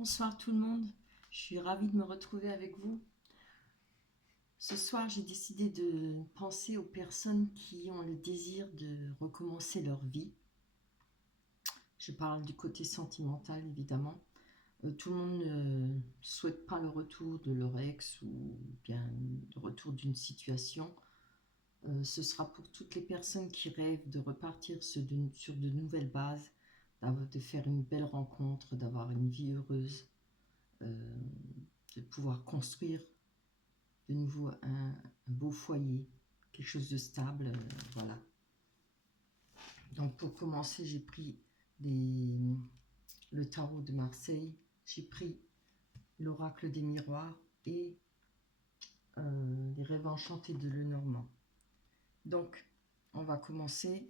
Bonsoir tout le monde, je suis ravie de me retrouver avec vous. Ce soir, j'ai décidé de penser aux personnes qui ont le désir de recommencer leur vie. Je parle du côté sentimental, évidemment. Tout le monde ne souhaite pas le retour de leur ex ou bien le retour d'une situation. Ce sera pour toutes les personnes qui rêvent de repartir sur de nouvelles bases, de faire une belle rencontre, d'avoir une vie heureuse, euh, de pouvoir construire de nouveau un beau foyer, quelque chose de stable, voilà. Donc pour commencer, j'ai pris le tarot de Marseille, j'ai pris l'oracle des miroirs et les rêves enchantés de Lenormand. Donc on va commencer.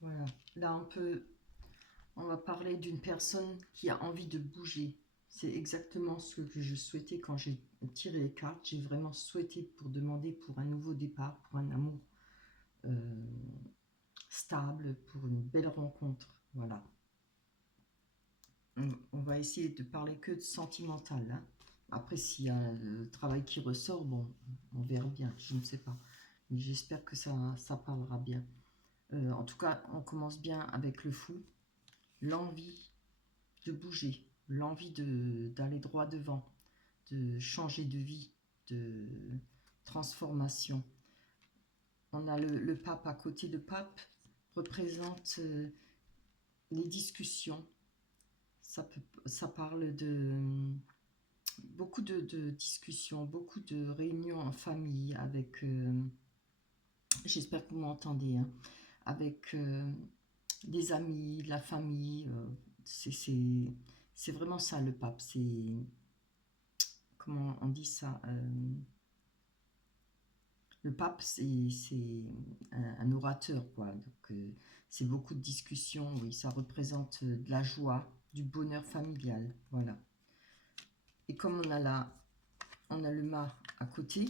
Voilà, là on va parler d'une personne qui a envie de bouger. C'est exactement ce que je souhaitais quand j'ai tiré les cartes. J'ai vraiment souhaité pour demander pour un nouveau départ, pour un amour stable, pour une belle rencontre. Voilà. On va essayer de parler que de sentimental. Hein. Après, s'il y a le travail qui ressort, bon, on verra bien, je ne sais pas. Mais j'espère que ça parlera bien. En tout cas, on commence bien avec le fou. L'envie de bouger, l'envie d'aller droit devant, de changer de vie, de transformation. On a le pape à côté. Le pape représente les discussions. Ça parle de beaucoup de discussions, beaucoup de réunions en famille avec, j'espère que vous m'entendez, hein, avec des amis, la famille. C'est vraiment ça le pape. C'est, comment on dit ça, le pape, c'est un orateur, quoi. Donc, c'est beaucoup de discussions, oui. Ça représente de la joie, du bonheur familial, voilà. Et comme on a le mât à côté,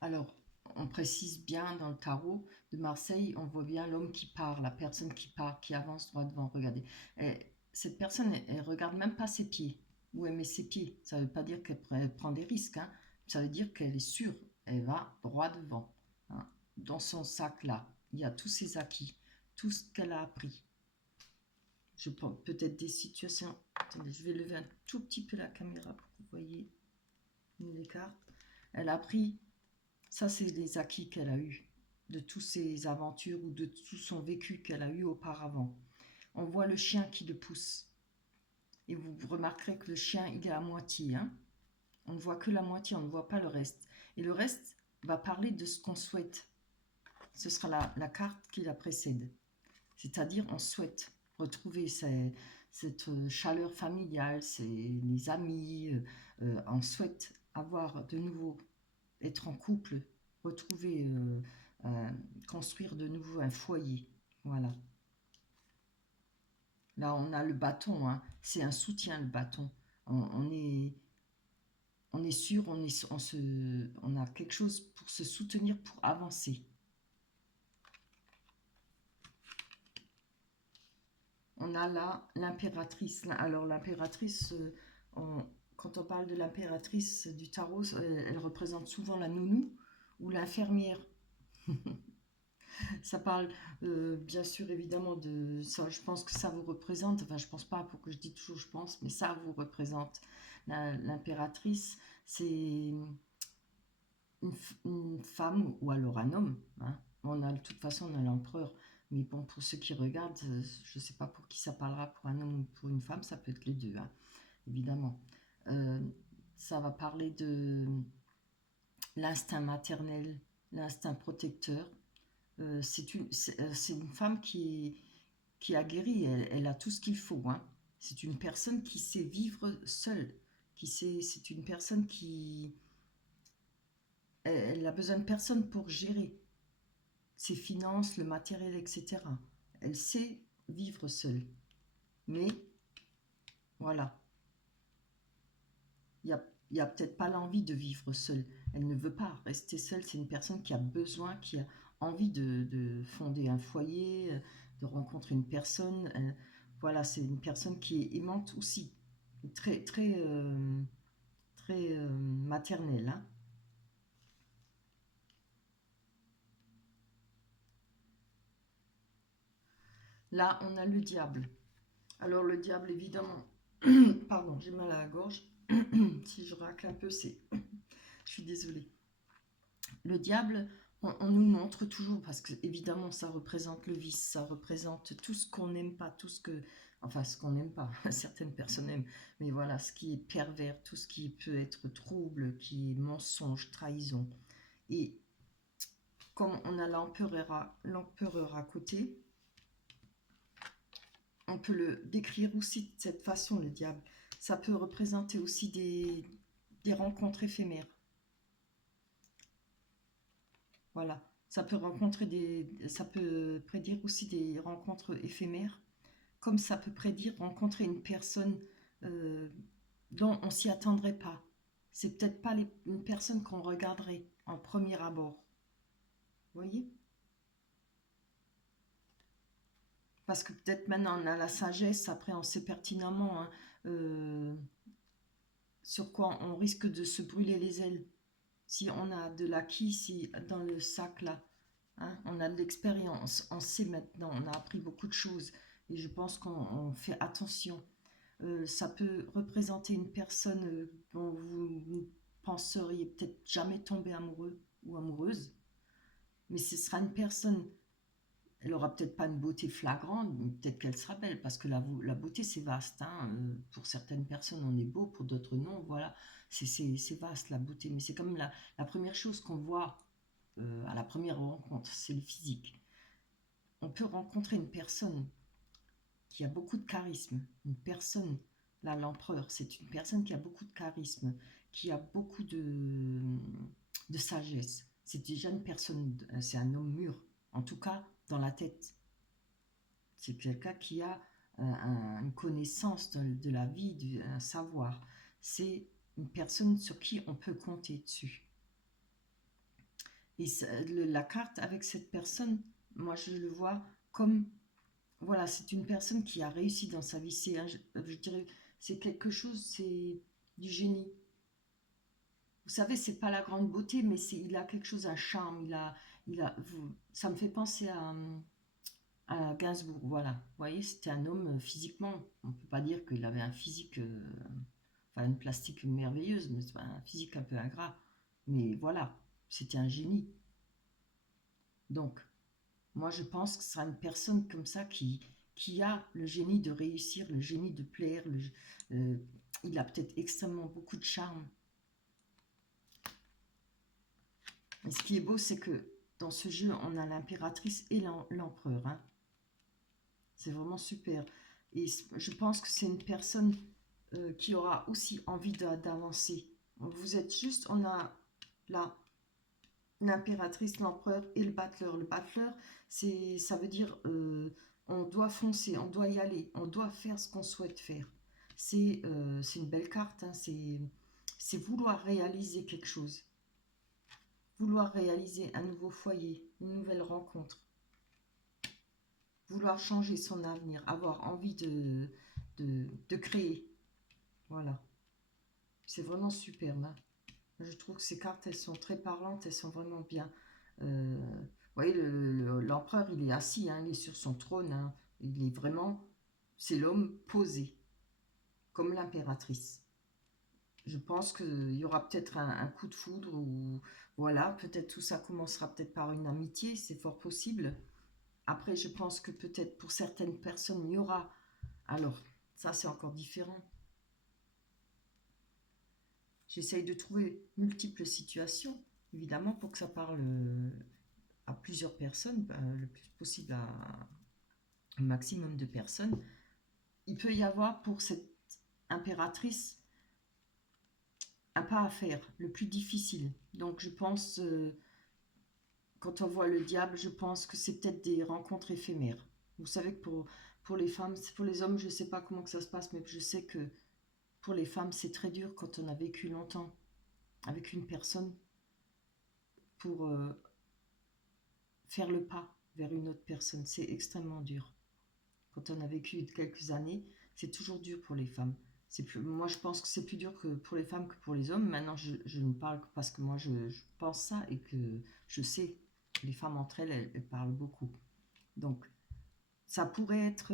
alors on précise bien dans le tarot de Marseille, on voit bien l'homme qui part, la personne qui part, qui avance droit devant, regardez. Cette personne, elle regarde même pas ses pieds, où elle met ses pieds. Ça ne veut pas dire qu'elle prend des risques, hein. Ça veut dire qu'elle est sûre, elle va droit devant. Hein. Dans son sac là, il y a tous ses acquis, tout ce qu'elle a appris. Je prends peut-être des situations. Attendez, je vais lever un tout petit peu la caméra pour que vous voyez les cartes. Elle a appris, ça c'est les acquis qu'elle a eus, de toutes ses aventures ou de tout son vécu qu'elle a eu auparavant. On voit le chien qui le pousse. Et vous remarquerez que le chien, il est à moitié. Hein. On ne voit que la moitié, on ne voit pas le reste. Et le reste va parler de ce qu'on souhaite. Ce sera la carte qui la précède. C'est-à-dire, on souhaite retrouver cette chaleur familiale, les amis. On souhaite avoir de nouveau, être en couple, retrouver, construire de nouveau un foyer. Voilà. Là, on a le bâton, hein. C'est un soutien, le bâton. On est sûr, on a quelque chose pour se soutenir, pour avancer. On a là l'impératrice. Alors l'impératrice, quand on parle de l'impératrice du tarot, elle représente souvent la nounou ou l'infirmière. Ça parle bien sûr évidemment de ça. Je pense que ça vous représente. Enfin, je pense pas pour que je dise toujours je pense, mais ça vous représente. L'impératrice, c'est une femme ou alors un homme. Hein. On a de toute façon on a l'empereur. Mais bon, pour ceux qui regardent, je ne sais pas pour qui ça parlera, pour un homme ou pour une femme, ça peut être les deux, hein, évidemment. Euh, Ça va parler de l'instinct maternel, l'instinct protecteur. C'est une femme qui a guéri, elle a tout ce qu'il faut. Hein. C'est une personne qui sait vivre seule, c'est une personne qui... Elle a besoin de personne pour gérer ses finances, le matériel, etc. Elle sait vivre seule. Mais, voilà, il n'y a peut-être pas l'envie de vivre seule. Elle ne veut pas rester seule. C'est une personne qui a besoin, qui a envie de fonder un foyer, de rencontrer une personne. Voilà, c'est une personne qui est aimante aussi. Très, très, très maternelle, hein. Là, on a le diable. Alors, le diable, évidemment, pardon, j'ai mal à la gorge. Si je racle un peu, c'est... Je suis désolée. Le diable, on nous montre toujours, parce que évidemment, ça représente le vice, ça représente tout ce qu'on n'aime pas, tout ce que... Enfin, ce qu'on n'aime pas, certaines personnes aiment, mais voilà, ce qui est pervers, tout ce qui peut être trouble, qui est mensonge, trahison. Et comme on a l'empereur à côté, on peut le décrire aussi de cette façon, le diable. Ça peut représenter aussi des rencontres éphémères. Voilà. Ça peut prédire aussi des rencontres éphémères, comme ça peut prédire rencontrer une personne euh, dont on s'y attendrait pas. C'est peut-être pas une personne qu'on regarderait en premier abord. Vous voyez? Parce que peut-être maintenant on a la sagesse, après on sait pertinemment, hein, euh, sur quoi on risque de se brûler les ailes. Si on a de l'acquis si dans le sac là, hein, on a de l'expérience, on sait maintenant, on a appris beaucoup de choses et je pense qu'on fait attention. Ça peut représenter une personne dont vous ne penseriez peut-être jamais tomber amoureux ou amoureuse, mais ce sera une personne, elle aura peut-être pas une beauté flagrante, mais peut-être qu'elle sera belle, parce que la beauté c'est vaste, hein. Pour certaines personnes on est beau, pour d'autres non, voilà, c'est vaste la beauté, mais c'est comme la première chose qu'on voit à la première rencontre, c'est le physique. On peut rencontrer une personne qui a beaucoup de charisme, une personne, là l'empereur, c'est une personne qui a beaucoup de charisme, qui a beaucoup de sagesse. C'est déjà une personne, c'est un homme mûr, en tout cas dans la tête. C'est quelqu'un qui a une connaissance de la vie, un savoir. C'est une personne sur qui on peut compter dessus. Et la carte avec cette personne, moi je le vois comme, voilà, c'est une personne qui a réussi dans sa vie. Je dirais, c'est quelque chose, c'est du génie. Vous savez, c'est pas la grande beauté, mais il a quelque chose, un charme. Ça me fait penser à Gainsbourg, voilà. Vous voyez, c'était un homme physiquement, on peut pas dire qu'il avait un physique, enfin une plastique merveilleuse, mais c'est un physique un peu ingrat. Mais voilà, c'était un génie. Donc, moi, je pense que ce sera une personne comme ça qui a le génie de réussir, le génie de plaire. Euh, il a peut-être extrêmement beaucoup de charme. Et ce qui est beau, c'est que dans ce jeu, on a l'impératrice et l'empereur, hein. C'est vraiment super. Et je pense que c'est une personne qui aura aussi envie d'avancer. Vous êtes juste, on a là l'impératrice, l'empereur et le battleur. Le battleur, ça veut dire on doit foncer, on doit y aller, on doit faire ce qu'on souhaite faire. C'est une belle carte, hein, c'est vouloir réaliser quelque chose, vouloir réaliser un nouveau foyer, une nouvelle rencontre, vouloir changer son avenir, avoir envie de créer. Voilà, c'est vraiment superbe, hein. Je trouve que ces cartes, elles sont très parlantes, elles sont vraiment bien. Vous voyez, l'empereur, il est assis, hein, il est sur son trône, hein. Il est vraiment, c'est l'homme posé, comme l'impératrice. Je pense qu'il y aura peut-être un coup de foudre, ou voilà, peut-être tout ça commencera peut-être par une amitié, c'est fort possible. Après, je pense que peut-être pour certaines personnes, il y aura, alors, ça c'est encore différent. J'essaye de trouver multiples situations, évidemment, pour que ça parle à plusieurs personnes, le plus possible à un maximum de personnes. Il peut y avoir pour cette impératrice un pas à faire, le plus difficile. Donc je pense, quand on voit le diable, je pense que c'est peut-être des rencontres éphémères. Vous savez que pour les femmes, pour les hommes, je ne sais pas comment que ça se passe, mais je sais que pour les femmes, c'est très dur quand on a vécu longtemps avec une personne pour faire le pas vers une autre personne. C'est extrêmement dur. Quand on a vécu quelques années, c'est toujours dur pour les femmes. Moi, je pense que c'est plus dur que pour les femmes que pour les hommes. Maintenant, je ne parle que parce que moi, je pense ça et que je sais que les femmes entre elles parlent beaucoup. Donc, ça pourrait être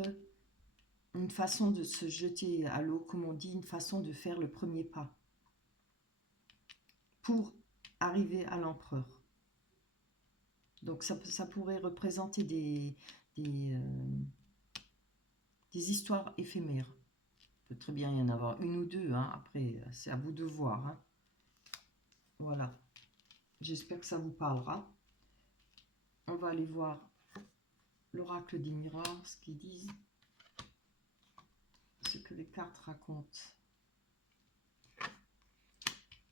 une façon de se jeter à l'eau, comme on dit, une façon de faire le premier pas pour arriver à l'empereur. Donc, ça pourrait représenter des, des histoires éphémères. Il peut très bien y en avoir une ou deux, hein. Après, c'est à vous de voir, hein. Voilà, j'espère que ça vous parlera. On va aller voir l'oracle des miroirs, ce qu'ils disent, ce que les cartes racontent.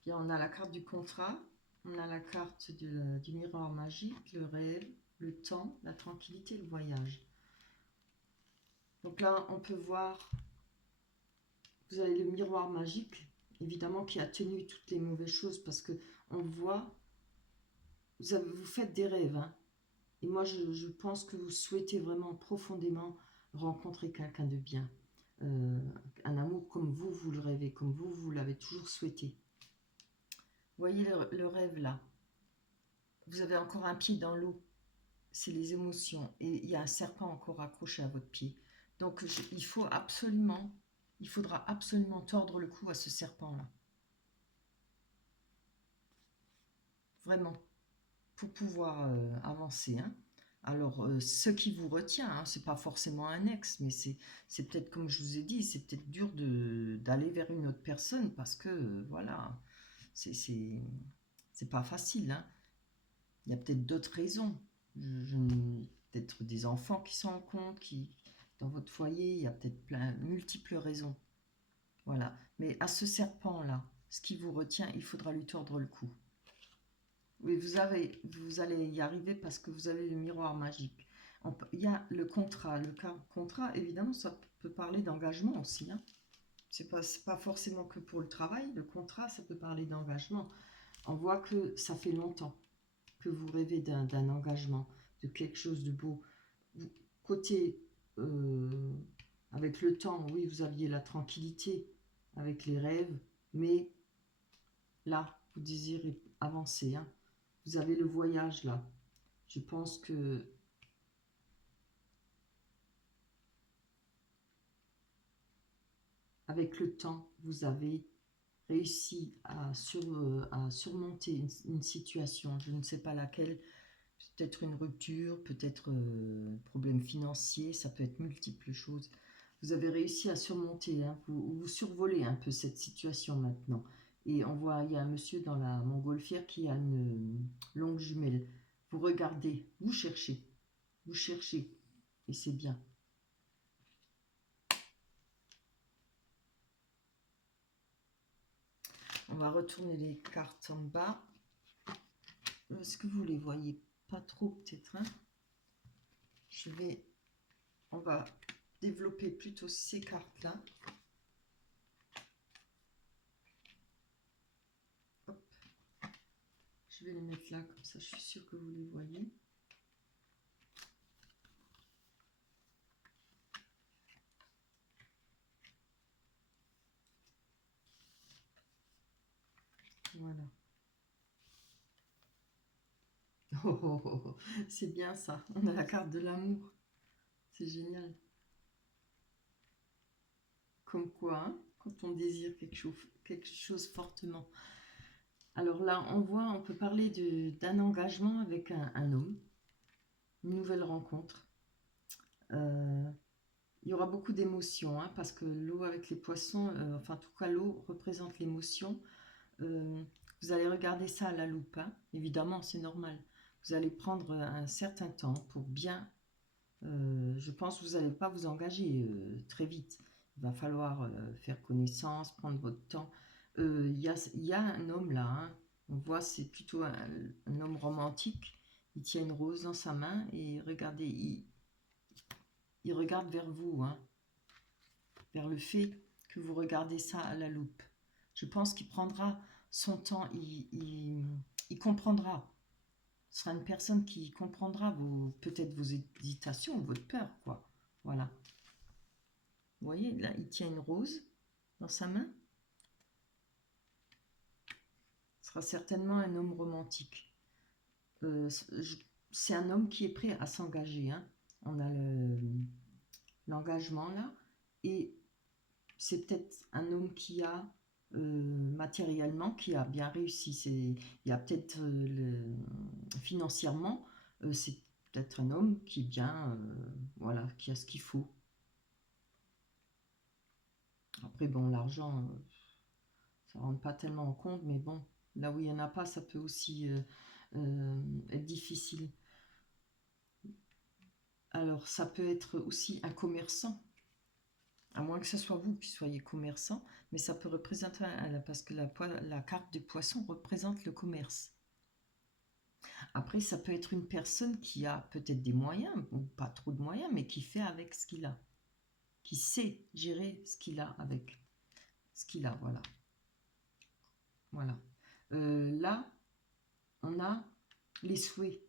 Bien, on a la carte du contrat, on a la carte du miroir magique, le rêve, le temps, la tranquillité, le voyage. Donc là, on peut voir, vous avez le miroir magique, évidemment, qui a tenu toutes les mauvaises choses, parce que on voit, vous faites des rêves, hein. Et moi, je pense que vous souhaitez vraiment profondément rencontrer quelqu'un de bien. Un amour comme vous le rêvez, comme vous l'avez toujours souhaité. Voyez le rêve là. Vous avez encore un pied dans l'eau. C'est les émotions. Et il y a un serpent encore accroché à votre pied. Donc, il faudra absolument tordre le cou à ce serpent-là. Vraiment. Pour pouvoir avancer, hein. Alors, ce qui vous retient, hein, c'est pas forcément un ex, mais c'est peut-être, comme je vous ai dit, c'est peut-être dur d'aller vers une autre personne parce que, voilà, c'est pas facile, hein. Il y a peut-être d'autres raisons. Peut-être des enfants qui sont en compte, dans votre foyer, il y a peut-être multiples raisons. Voilà. Mais à ce serpent-là, ce qui vous retient, il faudra lui tordre le cou. Oui, vous allez y arriver parce que vous avez le miroir magique. Il y a le contrat. Le contrat, évidemment, ça peut parler d'engagement aussi, hein. C'est pas forcément que pour le travail. Le contrat, ça peut parler d'engagement. On voit que ça fait longtemps que vous rêvez d'un engagement, de quelque chose de beau. Côté, avec le temps, oui, vous aviez la tranquillité avec les rêves, mais là, vous désirez avancer, hein. Vous avez le voyage là. Je pense que avec le temps, vous avez réussi à surmonter une situation. Je ne sais pas laquelle. Peut-être une rupture, peut-être problème financier, ça peut être multiples choses. Vous avez réussi à surmonter, hein, vous survolez un peu cette situation maintenant. Et on voit, il y a un monsieur dans la montgolfière qui a une longue jumelle. Vous regardez, vous cherchez, et c'est bien. On va retourner les cartes en bas. Est-ce que vous les voyez pas trop peut-être, hein? On va développer plutôt ces cartes-là. Je vais les mettre là, comme ça je suis sûre que vous les voyez. Voilà. Oh, oh, oh, oh. C'est bien ça. On a la carte de l'amour. C'est génial. Comme quoi, hein, quand on désire quelque chose fortement. Alors là, on peut parler d'un engagement avec un homme, une nouvelle rencontre. Il y aura beaucoup d'émotions, hein, parce que l'eau avec les poissons, enfin en tout cas l'eau représente l'émotion. Vous allez regarder ça à la loupe, hein. Évidemment, c'est normal. Vous allez prendre un certain temps pour bien... je pense que vous n'allez pas vous engager très vite. Il va falloir faire connaissance, prendre votre temps. Il y a un homme là, hein. On voit c'est plutôt un homme romantique. Il tient une rose dans sa main et regardez, il regarde vers vous, hein, vers le fait que vous regardez ça à la loupe. Je pense qu'il prendra son temps, il comprendra. Ce sera une personne qui comprendra peut-être vos hésitations ou votre peur, quoi. Voilà. Vous voyez, là, il tient une rose dans sa main. Ce sera certainement un homme romantique. C'est un homme qui est prêt à s'engager. Hein. On a l'engagement là. Et c'est peut-être un homme qui a matériellement, qui a bien réussi. Il y a peut-être financièrement, c'est peut-être un homme qui est bien, voilà, qui a ce qu'il faut. Après, bon, l'argent, ça rentre pas tellement en compte, mais bon, là où il n'y en a pas, ça peut aussi être difficile. Alors, ça peut être aussi un commerçant, à moins que ce soit vous qui soyez commerçant, mais ça peut représenter, parce que la carte du poisson représente le commerce. Après, ça peut être une personne qui a peut-être des moyens, ou pas trop de moyens, mais qui fait avec ce qu'il a, qui sait gérer ce qu'il a avec ce qu'il a, voilà. Voilà. Là, on a les souhaits.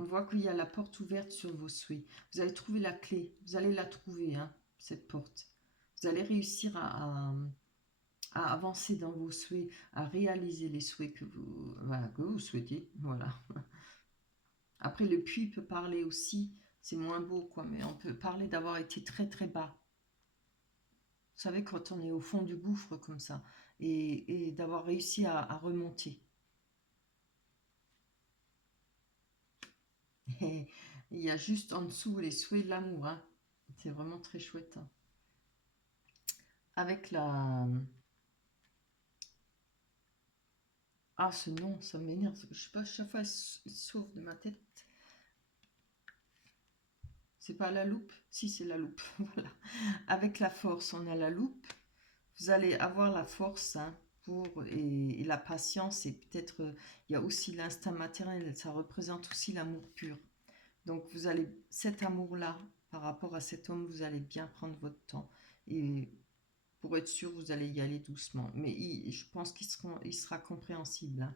On voit qu'il y a la porte ouverte sur vos souhaits. Vous allez trouver la clé. Vous allez la trouver, hein, cette porte. Vous allez réussir à avancer dans vos souhaits, à réaliser les souhaits voilà, que vous souhaitez. Voilà. Après, le puits peut parler aussi. C'est moins beau, quoi, mais on peut parler d'avoir été très, très bas. Vous savez, quand on est au fond du gouffre comme ça, et d'avoir réussi à remonter. Et il y a juste en dessous les souhaits de l'amour. Hein. C'est vraiment très chouette. Hein. Avec la... Ah, ce nom, ça m'énerve. Je sais pas, chaque fois, il sauve de ma tête. C'est pas la loupe? Si, c'est la loupe. Voilà. Avec la force, on a la loupe. Vous allez avoir la force hein, et la patience. Et peut-être, il y a aussi l'instinct maternel. Ça représente aussi l'amour pur. Donc, vous allez, cet amour-là, par rapport à cet homme, vous allez bien prendre votre temps. Et pour être sûr, vous allez y aller doucement. Mais je pense il sera compréhensible. Hein.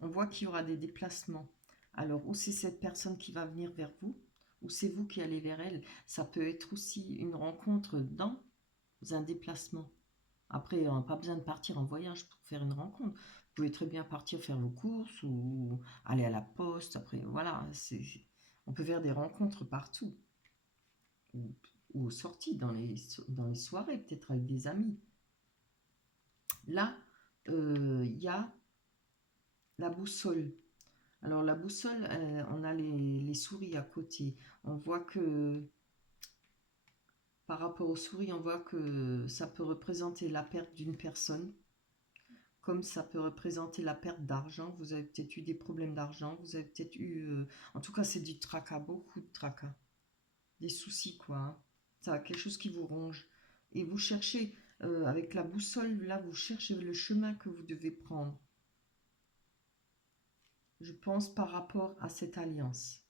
On voit qu'il y aura des déplacements. Alors, ou c'est cette personne qui va venir vers vous, ou c'est vous qui allez vers elle. Ça peut être aussi une rencontre dans un déplacement. Après, on n'a pas besoin de partir en voyage pour faire une rencontre. Vous pouvez très bien partir faire vos courses ou aller à la poste. Après, voilà, on peut faire des rencontres partout. Ou, ou aux sorties, dans les soirées, peut-être avec des amis. Là, il y a la boussole. Alors la boussole, on a les souris à côté. On voit que par rapport aux souris, on voit que ça peut représenter la perte d'une personne, comme ça peut représenter la perte d'argent. Vous avez peut-être eu des problèmes d'argent, vous avez peut-être eu... en tout cas, c'est du tracas, beaucoup de tracas. Des soucis, quoi. Hein. Ça a quelque chose qui vous ronge. Et vous cherchez, avec la boussole, là, vous cherchez le chemin que vous devez prendre. Je pense par rapport à cette alliance,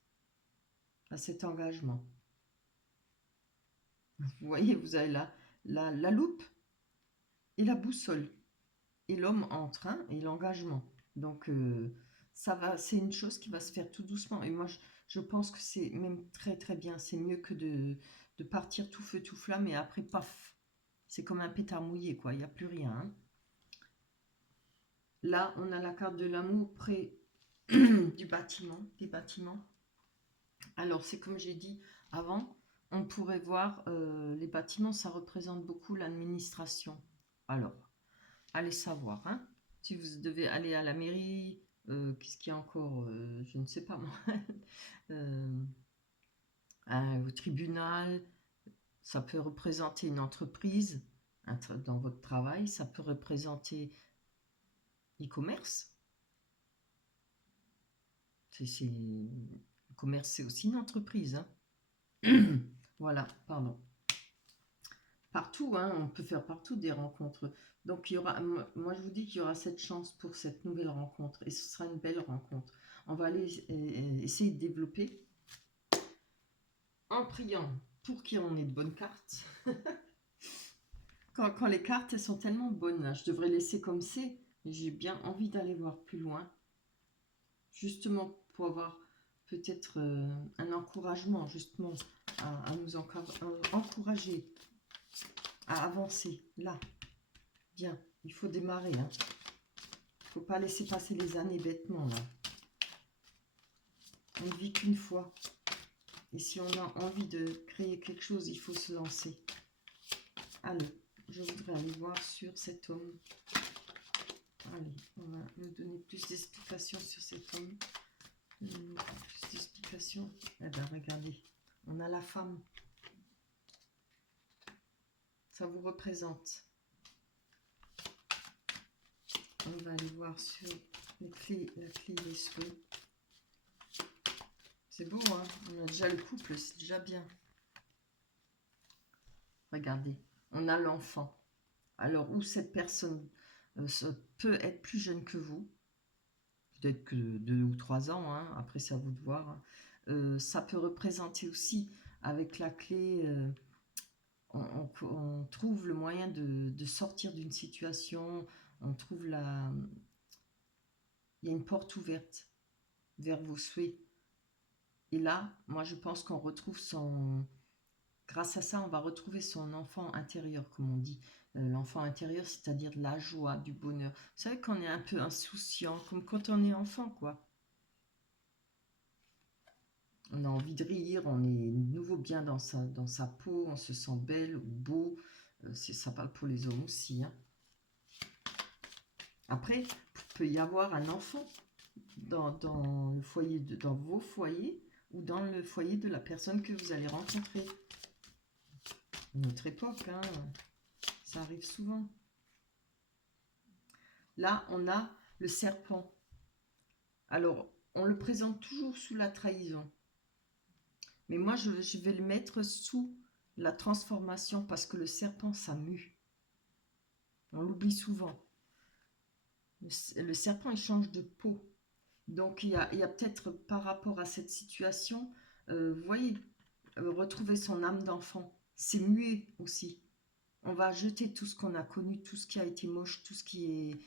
à cet engagement. Vous voyez, vous avez la loupe et la boussole. Et l'homme en train et l'engagement. Donc, ça va, c'est une chose qui va se faire tout doucement. Et moi, je pense que c'est même très très bien. C'est mieux que de partir tout feu, tout flamme et après, paf. C'est comme un pétard mouillé, quoi. Il n'y a plus rien. Hein. Là, on a la carte de l'amour près du bâtiment, des bâtiments. Alors, c'est comme j'ai dit avant, on pourrait voir les bâtiments, ça représente beaucoup l'administration. Alors, allez savoir, hein. Si vous devez aller à la mairie, qu'est-ce qu'il y a encore je ne sais pas moi. Au tribunal, ça peut représenter une entreprise dans votre travail, ça peut représenter e-commerce. Le commerce, c'est aussi une entreprise. Hein. Voilà, pardon. Partout, hein, on peut faire partout des rencontres. Donc, il y aura, moi, je vous dis qu'il y aura cette chance pour cette nouvelle rencontre. Et ce sera une belle rencontre. On va aller essayer de développer. en priant pour qu'il y en ait de bonnes cartes. Quand les cartes, elles sont tellement bonnes, là, je devrais laisser comme c'est. J'ai bien envie d'aller voir plus loin. Justement, pour avoir peut-être un encouragement, justement, à nous encourager, à avancer. Là, bien, il faut démarrer. Hein. Il ne faut pas laisser passer les années bêtement, là. On ne vit qu'une fois. Et si on a envie de créer quelque chose, il faut se lancer. Allez, je voudrais aller voir sur cet homme. Allez, on va me donner plus d'explications sur cet homme. Plus d'explications. Eh bien, regardez, on a la femme. Ça vous représente. On va aller voir sur les clés, la clé des souhaits. C'est beau, hein? On a déjà le couple, c'est déjà bien. Regardez, on a l'enfant. Alors, où cette personne peut être plus jeune que vous, peut-être que 2 ou 3 ans, hein, après c'est à vous de voir. Ça peut représenter aussi, avec la clé, on trouve le moyen de sortir d'une situation, on trouve il y a une porte ouverte vers vos souhaits. Et là, moi je pense qu'on retrouve grâce à ça, on va retrouver son enfant intérieur, comme on dit. L'enfant intérieur, c'est-à-dire de la joie, du bonheur. Vous savez qu'on est un peu insouciant, comme quand on est enfant, quoi. On a envie de rire, on est nouveau bien dans sa peau, on se sent belle ou beau. Ça parle pour les hommes aussi. Hein. Après, il peut y avoir un enfant dans le foyer dans vos foyers ou dans le foyer de la personne que vous allez rencontrer. Notre époque, hein, ça arrive souvent. Là, on a le serpent. Alors, on le présente toujours sous la trahison. Mais moi, je vais le mettre sous la transformation parce que le serpent, ça mue. On l'oublie souvent. Le serpent, il change de peau. Donc, il y a peut-être par rapport à cette situation, vous voyez, retrouver son âme d'enfant. C'est muet aussi. On va jeter tout ce qu'on a connu, tout ce qui a été moche, tout ce qui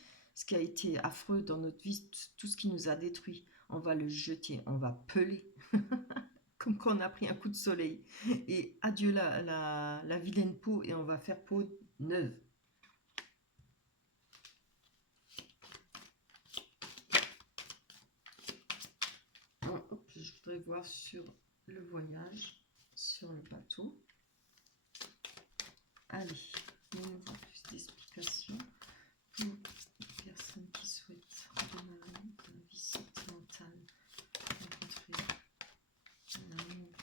a été affreux dans notre vie, tout ce qui nous a détruit. On va le jeter, on va peler. Comme quand on a pris un coup de soleil. Et adieu la vilaine peau et on va faire peau neuve. Hop, je voudrais voir sur le voyage, sur le bateau. Allez, on va voir plus d'explications pour les personnes qui souhaitent redémarrer dans la vie sentimentale, rencontrer l'amour.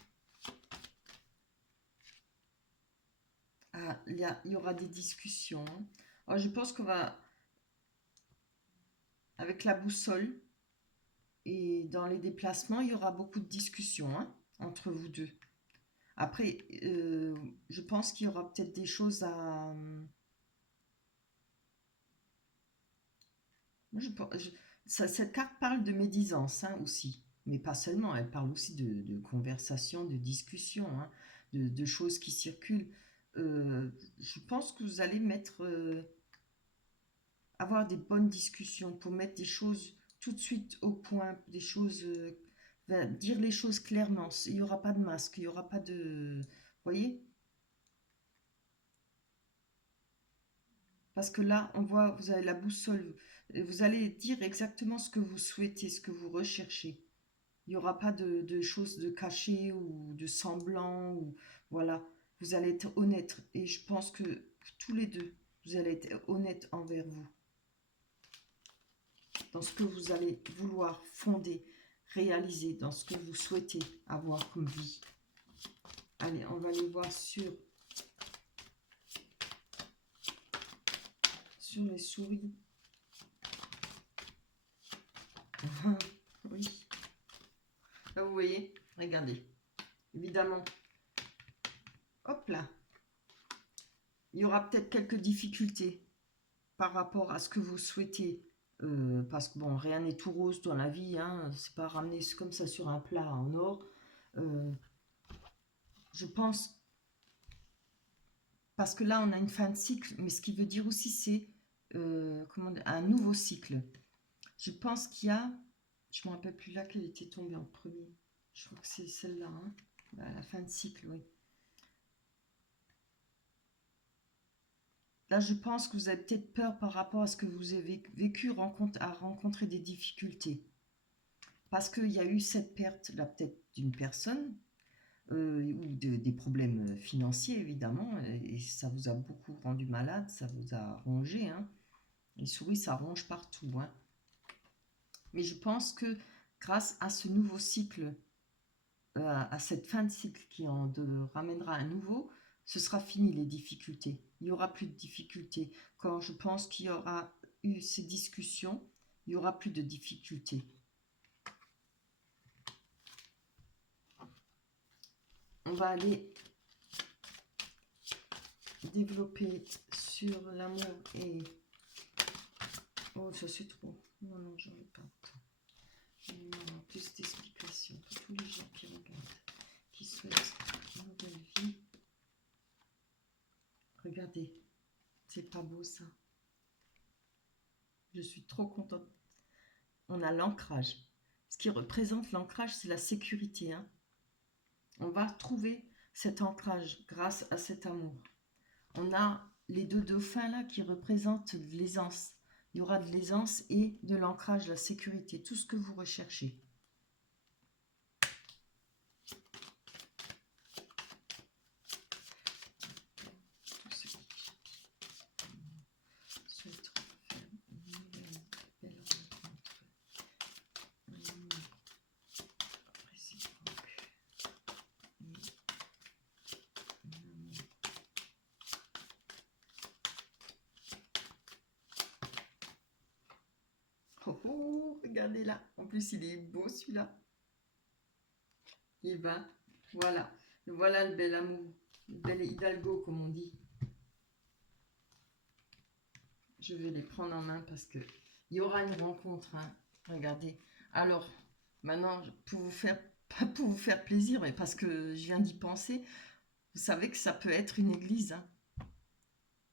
Ah, il y aura des discussions. Alors, je pense qu'on va, avec la boussole et dans les déplacements, il y aura beaucoup de discussions hein, entre vous deux. Après, je pense qu'il y aura peut-être des choses à... cette carte parle de médisance hein, aussi, mais pas seulement, elle parle aussi de conversation, de discussion, hein, de choses qui circulent. Je pense que vous allez avoir des bonnes discussions pour mettre des choses tout de suite au point, des choses, dire les choses clairement. Il n'y aura pas de masque, il n'y aura pas de... Vous voyez? Parce que là, on voit, vous avez la boussole, vous allez dire exactement ce que vous souhaitez, ce que vous recherchez. Il n'y aura pas de choses de cachées ou de semblant, ou voilà. Vous allez être honnête. Et je pense que tous les deux, vous allez être honnête envers vous. Dans ce que vous allez vouloir fonder, réaliser, dans ce que vous souhaitez avoir comme vie. Allez, on va aller voir sur les souris. Oui. Là, vous voyez, regardez. Évidemment. Hop là. Il y aura peut-être quelques difficultés par rapport à ce que vous souhaitez. Parce que bon, rien n'est tout rose dans la vie. Hein, c'est pas ramener comme ça sur un plat en or. je pense, parce que là, on a une fin de cycle, mais ce qui veut dire aussi, c'est un nouveau cycle. Je pense qu'il y a, je ne me rappelle plus laquelle était tombée en premier. Je crois que c'est celle-là, hein. La fin de cycle, oui. Là, je pense que vous avez peut-être peur par rapport à ce que vous avez vécu, à rencontrer des difficultés. Parce qu'il y a eu cette perte, là, peut-être d'une personne, ou des problèmes financiers, évidemment, et ça vous a beaucoup rendu malade, ça vous a rongé, hein. Les souris, ça ronge partout, hein. Mais je pense que grâce à ce nouveau cycle, à cette fin de cycle qui ramènera un nouveau, ce sera fini les difficultés. Il n'y aura plus de difficultés. Quand je pense qu'il y aura eu ces discussions, il n'y aura plus de difficultés. On va aller développer sur l'amour et... Oh, ça c'est trop. Non, non, j'en ai pas. Plus d'explications pour tous les gens qui regardent, qui souhaitent une nouvelle vie. Regardez, c'est pas beau ça. Je suis trop contente. On a l'ancrage. Ce qui représente l'ancrage, c'est la sécurité, hein. On va trouver cet ancrage grâce à cet amour. On a les deux dauphins là qui représentent l'aisance. Il y aura de l'aisance et de l'ancrage, la sécurité, tout ce que vous recherchez. Oh, oh, regardez là. En plus, il est beau celui-là. Et ben, voilà. Voilà le bel amour. Le bel Hidalgo, comme on dit. Je vais les prendre en main parce que il y aura une rencontre, hein. Regardez. Alors, maintenant, pour vous faire, pas pour vous faire plaisir, mais parce que je viens d'y penser, vous savez que ça peut être une église, hein.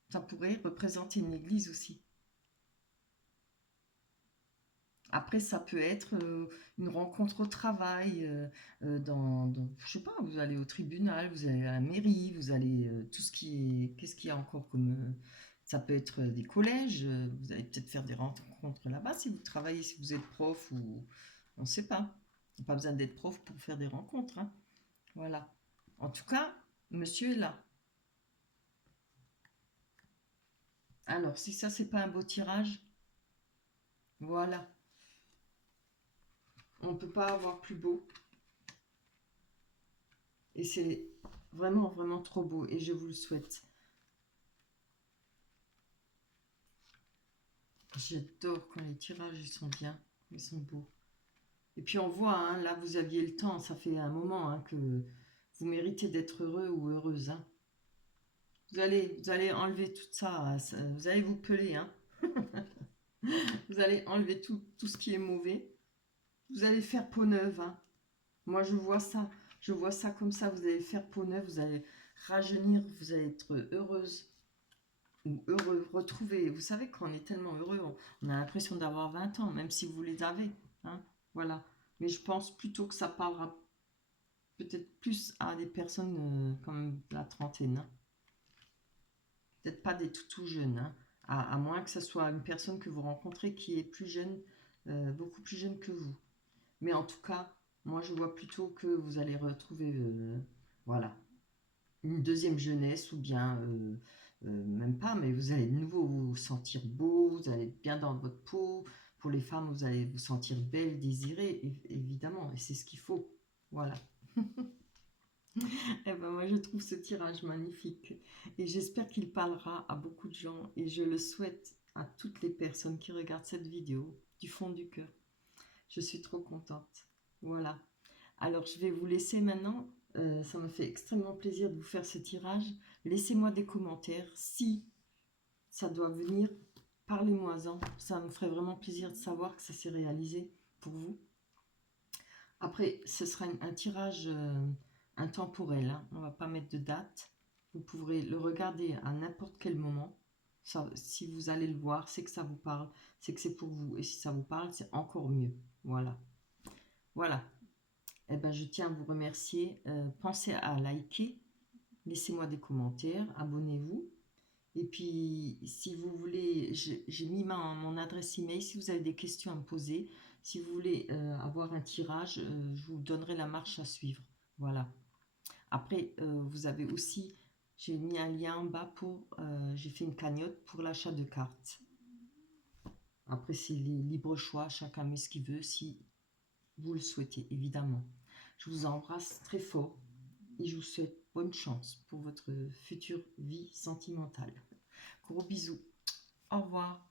Ça pourrait représenter une église aussi. Après, ça peut être une rencontre au travail, je sais pas, vous allez au tribunal, vous allez à la mairie, vous allez tout ce qui est, qu'est-ce qu'il y a encore comme, ça peut être des collèges, vous allez peut-être faire des rencontres là-bas si vous travaillez, si vous êtes prof ou on ne sait pas. Il n'y a pas besoin d'être prof pour faire des rencontres, hein. Voilà. En tout cas, monsieur est là. Alors, si ça, c'est pas un beau tirage, voilà. On ne peut pas avoir plus beau. Et c'est vraiment, vraiment trop beau. Et je vous le souhaite. J'adore quand les tirages ils sont bien. Ils sont beaux. Et puis on voit, hein, là vous aviez le temps. Ça fait un moment, hein, que vous méritez d'être heureux ou heureuse, hein. Vous allez enlever tout ça. Vous allez vous peler, hein. Vous allez enlever tout ce qui est mauvais. Vous allez faire peau neuve, hein. Moi je vois ça. Je vois ça comme ça. Vous allez faire peau neuve. Vous allez rajeunir. Vous allez être heureuse. Ou heureux, retrouver. Vous savez, quand on est tellement heureux, on a l'impression d'avoir 20 ans, même si vous les avez, hein. Voilà. Mais je pense plutôt que ça parlera peut-être plus à des personnes comme la trentaine, hein. Peut-être pas des tout jeunes, hein. À moins que ce soit une personne que vous rencontrez qui est plus jeune, beaucoup plus jeune que vous. Mais en tout cas, moi je vois plutôt que vous allez retrouver, voilà, une deuxième jeunesse ou bien même pas, mais vous allez de nouveau vous sentir beau, vous allez être bien dans votre peau. Pour les femmes, vous allez vous sentir belle, désirée, évidemment, et c'est ce qu'il faut. Voilà. Et ben moi, je trouve ce tirage magnifique et j'espère qu'il parlera à beaucoup de gens et je le souhaite à toutes les personnes qui regardent cette vidéo du fond du cœur. Je suis trop contente. Voilà. Alors, je vais vous laisser maintenant. Ça me fait extrêmement plaisir de vous faire ce tirage. Laissez-moi des commentaires. Si ça doit venir, parlez-moi-en. Ça me ferait vraiment plaisir de savoir que ça s'est réalisé pour vous. Après, ce sera un tirage intemporel, hein. On ne va pas mettre de date. Vous pourrez le regarder à n'importe quel moment. Ça, si vous allez le voir, c'est que ça vous parle, c'est que c'est pour vous. Et si ça vous parle, c'est encore mieux. Voilà. Voilà. Eh ben, je tiens à vous remercier. Pensez à liker, laissez-moi des commentaires, abonnez-vous. Et puis, si vous voulez, j'ai mis mon adresse email. Si vous avez des questions à me poser, si vous voulez avoir un tirage, je vous donnerai la marche à suivre. Voilà. Après, vous avez aussi, j'ai mis un lien en bas pour, j'ai fait une cagnotte pour l'achat de cartes. Après, c'est les libres choix, chacun met ce qu'il veut, si vous le souhaitez, évidemment. Je vous embrasse très fort et je vous souhaite bonne chance pour votre future vie sentimentale. Gros bisous. Au revoir.